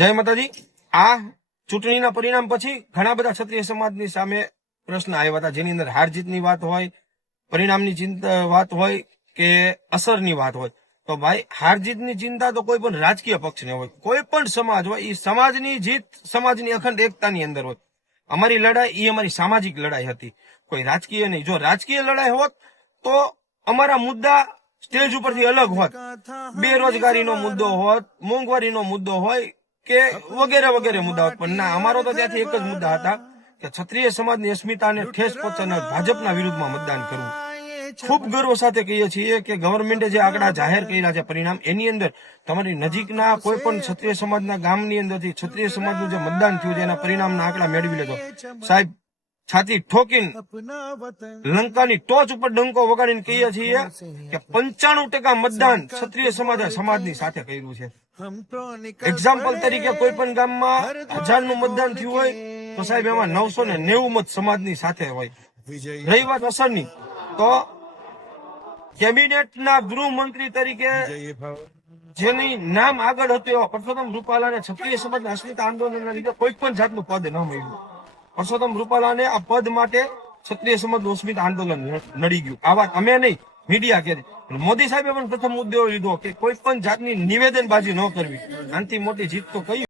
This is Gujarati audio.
જય માતાજી। આ ચૂંટણીના પરિણામ પછી ઘણા બધા ક્ષત્રિય સમાજની સામે પ્રશ્ન આવ્યા હતા, જેની અંદર હાર જીતની વાત હોય, પરિણામની ચિંતા વાત હોય કે અસરની વાત હોય। તો ભાઈ, હાર જીતની ચિંતા તો કોઈ પણ રાજકીય પક્ષને હોય, કોઈ પણ સમાજ હોય, એ સમાજની જીત સમાજની અખંડ એકતાની અંદર હોય। અમારી લડાઈ એ અમારી સામાજિક લડાઈ હતી, કોઈ રાજકીય નહીં। જો રાજકીય લડાઈ હોત તો અમારા મુદ્દા સ્ટેજ ઉપરથી અલગ હોત, બેરોજગારીનો મુદ્દો હોત, મોંઘવારીનો મુદ્દો હોય કે વગેરે વગેરે મુદ્દા હોત, પણ ના, અમારો તો ત્યાંથી એક જ મુદ્દા હતા કે ક્ષત્રિય સમાજની અસ્મિતાને ઠેસ પહોંચનાર ભાજપના વિરુદ્ધમાં મતદાન કરવું। ખૂબ ગર્વ સાથે કહીએ છીએ કે ગવર્મેન્ટે જે આંકડા જાહેર કર્યા છે પરિણામ, એની અંદર તમારી નજીકના કોઈ પણ ક્ષત્રિય સમાજના ગામની અંદરથી ક્ષત્રિય સમાજનું જે મતદાન થયું છે એના પરિણામના આંકડા મેળવી લેજો સાહેબ। છાતી ઠોકીને લંકાની ટોચ ઉપર ડંકો વગાડીને કહીએ છીએ કે 95% મતદાન ક્ષત્રિય સમાજની સાથે કર્યું છે। એક્ઝામ્પલ તરીકે કોઈ પણ ગામમાં 1000 નું મતદાન થયું હોય તો સાહેબ એમાં 990 મત સમાજની સાથે હોય। રહી વાત અસરની, તો કેબિનેટના ગૃહમંત્રી તરીકે જેની નામ આગળ હતું એવા પરસોત્તમ રૂપાલાને ક્ષત્રિય સમાજના અસ્મિતા આંદોલનના લીધે કોઈ પણ જાતનું પદ ન મળ્યું। પરસોત્તમ રૂપાલાને આ પદ માટે ક્ષત્રિય સમાજનું અસ્મિતા આંદોલન નડી ગયું। આ વાત અમે નહીં, મીડિયા કે મોદી સાહેબે પણ પ્રથમ મુદ્દો લીધો કે કોઈ પણ જાતની નિવેદનબાજી ન કરવી। આનાથી મોટી જીત તો કઈ